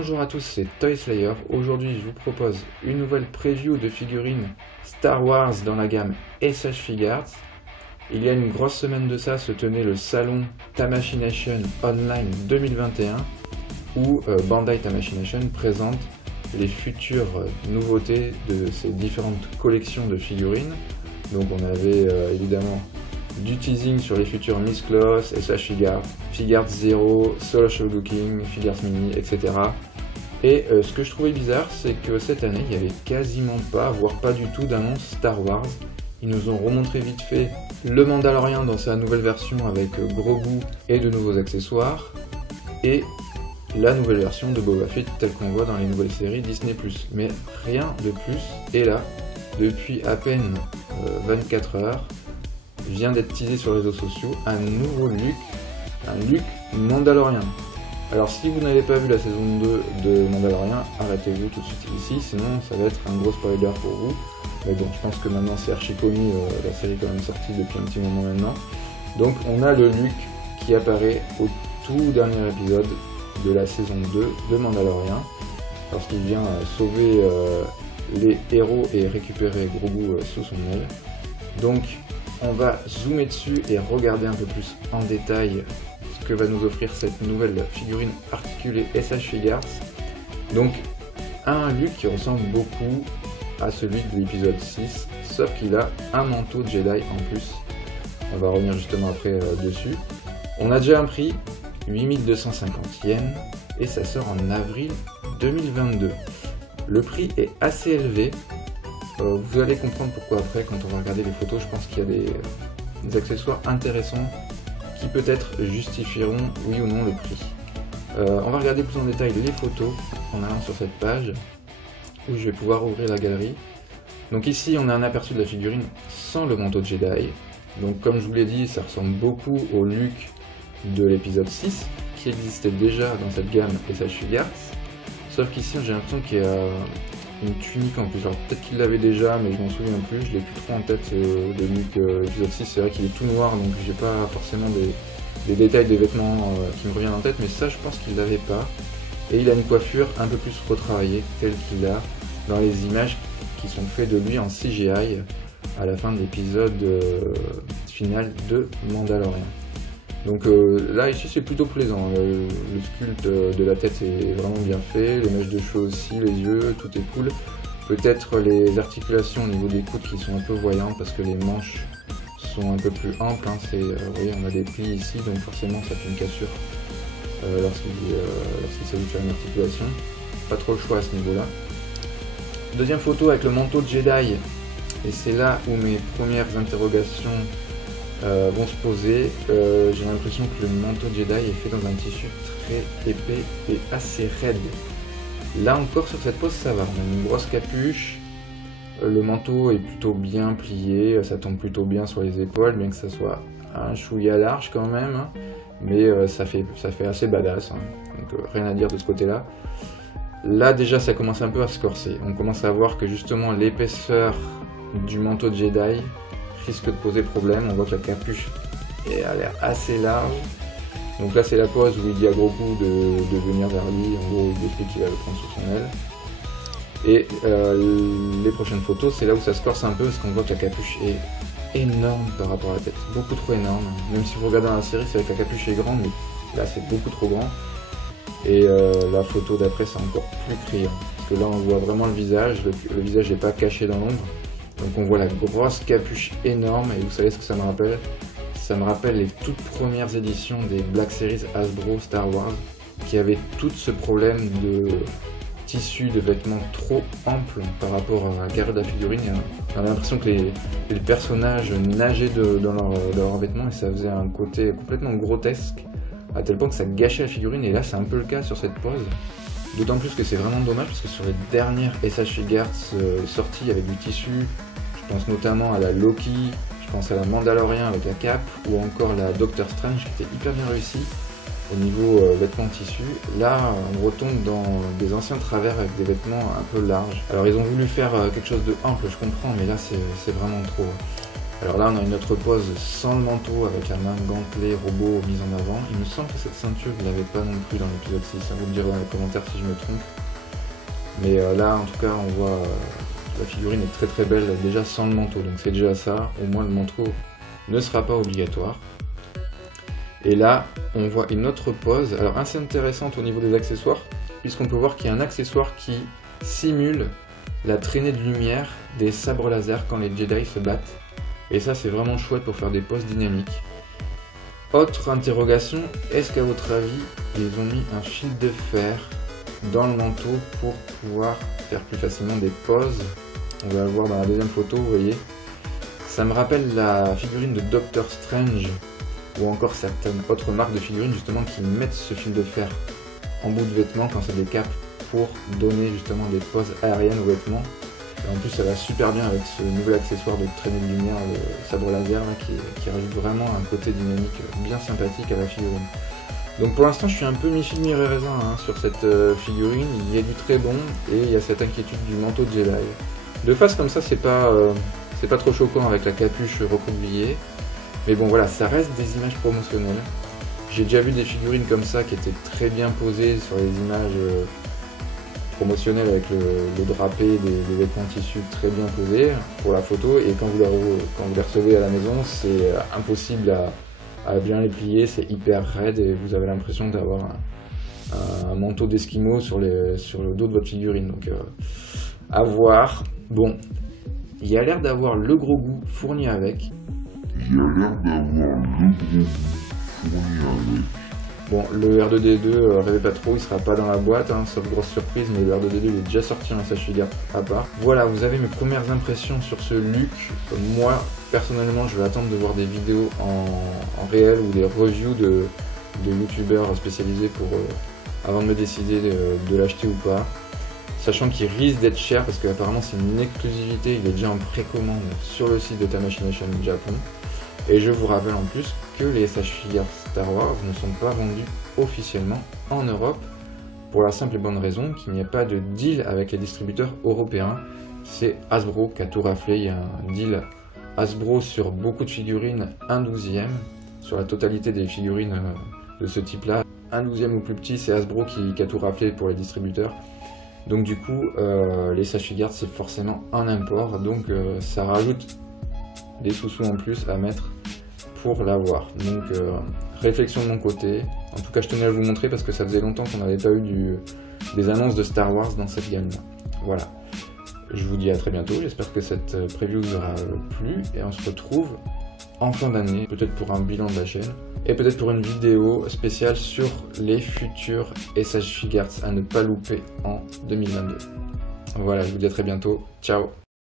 Bonjour à tous, c'est Toy Slayer. Aujourd'hui, je vous propose une nouvelle preview de figurines Star Wars dans la gamme SH Figuarts. Il y a une grosse semaine de ça se tenait le salon Tamashination Online 2021 où Bandai Tamashination présente les futures nouveautés de ces différentes collections de figurines. Donc on avait évidemment du teasing sur les futurs Miss Claus, SH Figuarts, Figuarts Zero, Social Looking, Figuarts Mini, etc. Et ce que je trouvais bizarre, c'est que cette année, il n'y avait quasiment pas, voire pas du tout d'annonce Star Wars. Ils nous ont remontré vite fait le Mandalorian dans sa nouvelle version avec Grogu et de nouveaux accessoires, et la nouvelle version de Boba Fett telle qu'on voit dans les nouvelles séries Disney+. Mais rien de plus, et là, depuis à peine 24 heures, vient d'être teasé sur les réseaux sociaux un nouveau Luke, un Luke Mandalorian. Alors si vous n'avez pas vu la saison 2 de Mandalorian, arrêtez-vous tout de suite ici, sinon ça va être un gros spoiler pour vous. Mais bon, je pense que maintenant c'est archi connu, la série est quand même sortie depuis un petit moment maintenant. Donc on a le Luke qui apparaît au tout dernier épisode de la saison 2 de Mandalorian, lorsqu'il vient sauver les héros et récupérer Grogu sous son aile. Donc on va zoomer dessus et regarder un peu plus en détail ce que va nous offrir cette nouvelle figurine articulée SH Figuarts. Donc un Luke qui ressemble beaucoup à celui de l'épisode 6, sauf qu'il a un manteau de Jedi en plus. On va revenir justement après dessus. On a déjà un prix, 8250 yens, et ça sort en avril 2022. Le prix est assez élevé. Vous allez comprendre pourquoi après, quand on va regarder les photos. Je pense qu'il y a des accessoires intéressants qui peut-être justifieront oui ou non le prix. On va regarder plus en détail les photos en allant sur cette page où je vais pouvoir ouvrir la galerie. Donc ici on a un aperçu de la figurine sans le manteau de Jedi. Donc comme je vous l'ai dit, ça ressemble beaucoup au Luke de l'épisode 6 qui existait déjà dans cette gamme SH Figuarts. Sauf qu'ici j'ai l'impression qu'il y a une tunique en plus. Alors peut-être qu'il l'avait déjà, mais je m'en souviens plus, je l'ai plus trop en tête de Luke épisode 6. C'est vrai qu'il est tout noir, donc j'ai pas forcément des détails des vêtements qui me reviennent en tête, mais ça je pense qu'il l'avait pas. Et il a une coiffure un peu plus retravaillée, telle qu'il a dans les images qui sont faites de lui en CGI à la fin de l'épisode final de Mandalorian. Donc là ici c'est plutôt plaisant, le sculpte de la tête est vraiment bien fait, les mèches de cheveux aussi, les yeux, tout est cool. Peut-être les articulations au niveau des coudes qui sont un peu voyantes parce que les manches sont un peu plus amples, hein. Vous voyez, on a des plis ici, donc forcément ça fait une cassure lorsqu'il s'agit de faire une articulation. Pas trop le choix à ce niveau-là. Deuxième photo avec le manteau de Jedi, et c'est là où mes premières interrogations vont se poser. J'ai l'impression que le manteau de Jedi est fait dans un tissu très épais et assez raide. Là encore sur cette pose ça va, on a une grosse capuche, le manteau est plutôt bien plié, ça tombe plutôt bien sur les épaules, bien que ça soit un chouïa large quand même, hein, mais ça fait assez badass, hein, donc rien à dire de ce côté là. Là déjà ça commence un peu à se corser, on commence à voir que justement l'épaisseur du manteau de Jedi risque de poser problème. On voit que la capuche a l'air assez large. Donc là c'est la pose où il dit à Grogu de venir vers lui, en gros il explique qu'il va le prendre sous son aile. Et les prochaines photos, c'est là où ça se corse un peu parce qu'on voit que la capuche est énorme par rapport à la tête, beaucoup trop énorme. Même si vous regardez dans la série, c'est vrai que la capuche est grande, mais là c'est beaucoup trop grand. Et la photo d'après c'est encore plus criant, parce que là on voit vraiment le visage, le visage n'est pas caché dans l'ombre. Donc on voit la grosse capuche énorme, et vous savez ce que ça me rappelle? Ça me rappelle les toutes premières éditions des Black Series Hasbro Star Wars, qui avaient tout ce problème de tissu, de vêtements trop amples par rapport à la garde de la figurine. On a l'impression que les personnages nageaient dans leurs vêtements, et ça faisait un côté complètement grotesque, à tel point que ça gâchait la figurine, et là c'est un peu le cas sur cette pose. D'autant plus que c'est vraiment dommage, parce que sur les dernières SH Figuarts sorties avec du tissu, je pense notamment à la Loki, je pense à la Mandalorian avec la cape, ou encore la Doctor Strange qui était hyper bien réussie au niveau vêtements tissu. Là on retombe dans des anciens travers avec des vêtements un peu larges. Alors ils ont voulu faire quelque chose de ample, je comprends, mais là c'est vraiment trop. Alors là, on a une autre pose sans le manteau avec la main gantelée robot mise en avant. Il me semble que cette ceinture, je ne l'avais pas non plus dans l'épisode 6. Vous me direz dans les commentaires si je me trompe. Mais là, en tout cas, on voit la figurine est très très belle déjà sans le manteau. Donc c'est déjà ça. Au moins, le manteau ne sera pas obligatoire. Et là, on voit une autre pose, alors assez intéressante au niveau des accessoires, puisqu'on peut voir qu'il y a un accessoire qui simule la traînée de lumière des sabres laser quand les Jedi se battent. Et ça, c'est vraiment chouette pour faire des poses dynamiques. Autre interrogation, est-ce qu'à votre avis, ils ont mis un fil de fer dans le manteau pour pouvoir faire plus facilement des poses? On va le voir dans la deuxième photo, vous voyez. Ça me rappelle la figurine de Doctor Strange, ou encore certaines autres marques de figurines justement qui mettent ce fil de fer en bout de vêtements quand c'est des capes pour donner justement des poses aériennes aux vêtements. Et en plus ça va super bien avec ce nouvel accessoire de traînée de lumière, le sabre laser là, qui rajoute vraiment un côté dynamique bien sympathique à la figurine. Donc pour l'instant je suis un peu mi-figue mi-raisin sur cette figurine, il y a du très bon et il y a cette inquiétude du manteau de Jedi. De face comme ça c'est pas trop choquant avec la capuche recroquevillée. Mais bon voilà, ça reste des images promotionnelles. J'ai déjà vu des figurines comme ça qui étaient très bien posées sur les images promotionnelles avec le drapé des vêtements tissus très bien posés pour la photo. Et quand vous les recevez à la maison, c'est impossible à bien les plier, c'est hyper raide et vous avez l'impression d'avoir un manteau d'esquimau sur le dos de votre figurine. Donc à voir. Bon, il y a l'air d'avoir le gros goût fourni avec. Bon, le R2D2, rêvez pas trop, il sera pas dans la boîte, sauf grosse surprise, mais le R2D2 il est déjà sorti en sachet Figart à part. Voilà, vous avez mes premières impressions sur ce look. Moi, personnellement, je vais attendre de voir des vidéos en réel ou des reviews de youtubeurs spécialisés avant de me décider de l'acheter ou pas. Sachant qu'il risque d'être cher parce qu'apparemment c'est une exclusivité, il est déjà en précommande sur le site de Tamashii Japon. Et je vous rappelle en plus que les SH Figures Star Wars ne sont pas vendus officiellement en Europe pour la simple et bonne raison qu'il n'y a pas de deal avec les distributeurs européens. C'est Hasbro qui a tout raflé, il y a un deal Hasbro sur beaucoup de figurines, 1/12e, sur la totalité des figurines de ce type là. 1/12e ou plus petit, c'est Hasbro qui a tout raflé pour les distributeurs. Donc du coup, les SH Figures c'est forcément un import, donc ça rajoute des sous-sous en plus à mettre pour l'avoir. Donc réflexion de mon côté. En tout cas je tenais à vous montrer parce que ça faisait longtemps qu'on n'avait pas eu des annonces de Star Wars dans cette gamme là. Voilà. Je vous dis à très bientôt, j'espère que cette preview vous aura plu et on se retrouve en fin d'année, peut-être pour un bilan de la chaîne et peut-être pour une vidéo spéciale sur les futurs SH Figures à ne pas louper en 2022. Voilà, je vous dis à très bientôt, ciao.